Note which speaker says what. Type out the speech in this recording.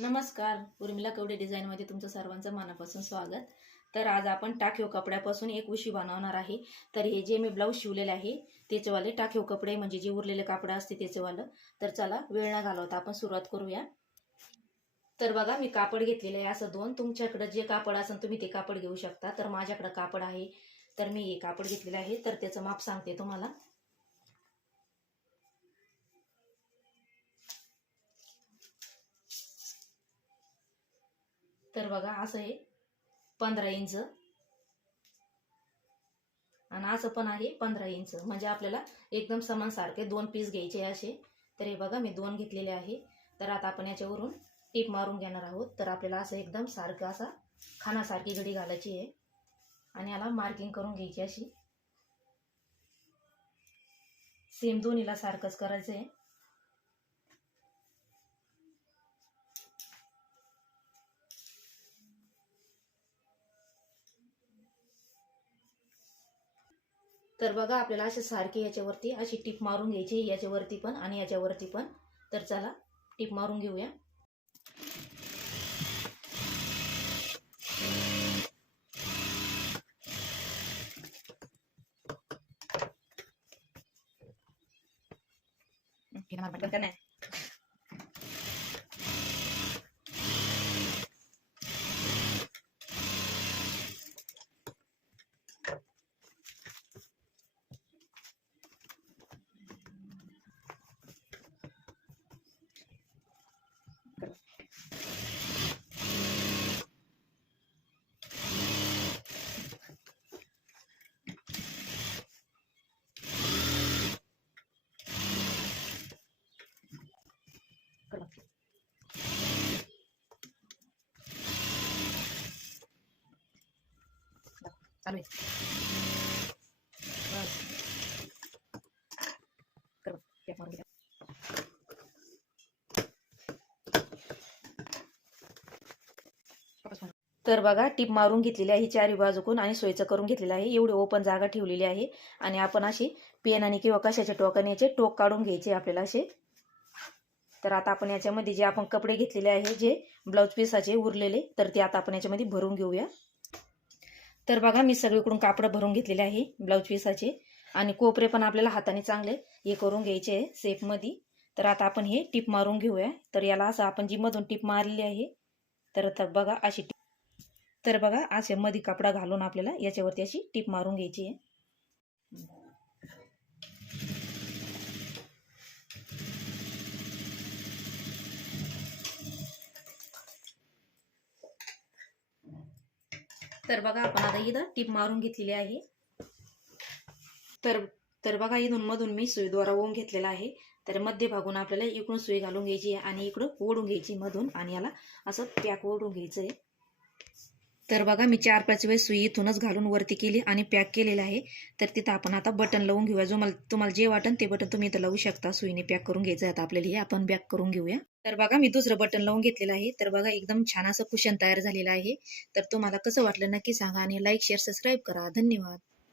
Speaker 1: नमस्कार. उर्मिला कवडे डिझाईनमध्ये तुमचं सर्वांचं मनापासून स्वागत. तर आज आपण टाकीव कपड्यापासून एक उशी बनवणार आहे. तर हे जे मी ब्लाऊज शिवलेले आहे त्याचेवाले टाकीव कपडे म्हणजे जे उरलेले कापड असते त्याचेवालं. तर चला वेळ न घालवता आपण सुरुवात करूया. तर बघा मी कापड घेतलेलं आहे असं दोन. तुमच्याकडं जे कापड असेल तुम्ही ते कापड घेऊ शकता. तर माझ्याकडं कापड आहे. तर मी हे कापड घेतलेलं आहे. तर त्याचं माप सांगते तुम्हाला. तर बघा असं आहे. पंधरा इंच. आणि असं पण आहे पंधरा इंच. म्हणजे आपल्याला एकदम समान सारखे दोन पीस घ्यायचे असे. तर हे बघा मी दोन घेतलेले आहे. तर आता आपण याच्यावरून टीप मारून घेणार आहोत. तर आपल्याला असं एकदम सारखं असा खानासारखी घडी घालायची आहे. आणि याला मार्किंग करून घ्यायची अशी. सेम दोन्हीला सारखंच करायचं आहे. तर बघा आपल्याला असे सारखे याच्यावरती अशी टीप मारून घ्यायची याच्यावरती पण आणि याच्यावरती पण. तर चला टीप मारून घेऊया. नाही आहे तर बघा टीप मारून घेतलेली आहे चारी बाजूकून आणि सोयीचं करून घेतलेलं आहे. एवढी ओपन जागा ठेवलेली आहे. आणि आपण अशी पेनाने किंवा कशाच्या टोकाने याचे टोक काढून घ्यायचे आपल्याला असे. तर आता आपण याच्यामध्ये जे आपण कपडे घेतलेले आहे जे ब्लाऊज पीसाचे उरलेले तर ते आता आपण याच्यामध्ये भरून घेऊया. तर बघा मी सगळीकडून कापड भरून घेतलेले आहे ब्लाऊज पीसाचे आणि कोपरे पण आपल्याला हाताने चांगले हे करून घ्यायचे आहे सेपमध्ये तर आता आपण हे टिप मारून घेऊया. तर याला असं आपण जी मधून टिप मारलेली आहे तर बघा अशी टीप. तर बघा असे मध्ये कपडा घालून आपल्याला याच्यावरती अशी टिप मारून घ्यायची आहे. तर बघा आपण आता इथं टीप मारून घेतलेली आहे. तर तर बघा इथून मधून मी सुईद्वारा ओवून घेतलेला आहे. तर मध्य भागून आपल्याला इकडून सुई घालून घ्यायची आहे आणि इकडं ओढून घ्यायची मधून. आणि याला असं पॅक ओढून घ्यायचं आहे तर बघा मी चार पाच वेळेस सुई इथूनच घालून वरती केली आणि पॅक केलेलं आहे. तर तिथं आपण आता बटन लावून घेऊया. जो मला तुम्हाला जे वाटन ते बटन तुम्ही इथं लावू शकता. सुईने पॅक करून घ्यायचं आहे आता आपल्याला हे. आपण पॅक करून घेऊया. तर बघा मी दुसरं बटन लावून घेतलेलं आहे. तर बघा एकदम छान असं कुशन तयार झालेलं आहे. तर तुम्हाला कसं वाटलं नक्की सांगा आणि लाईक शेअर सबस्क्राईब करा. धन्यवाद.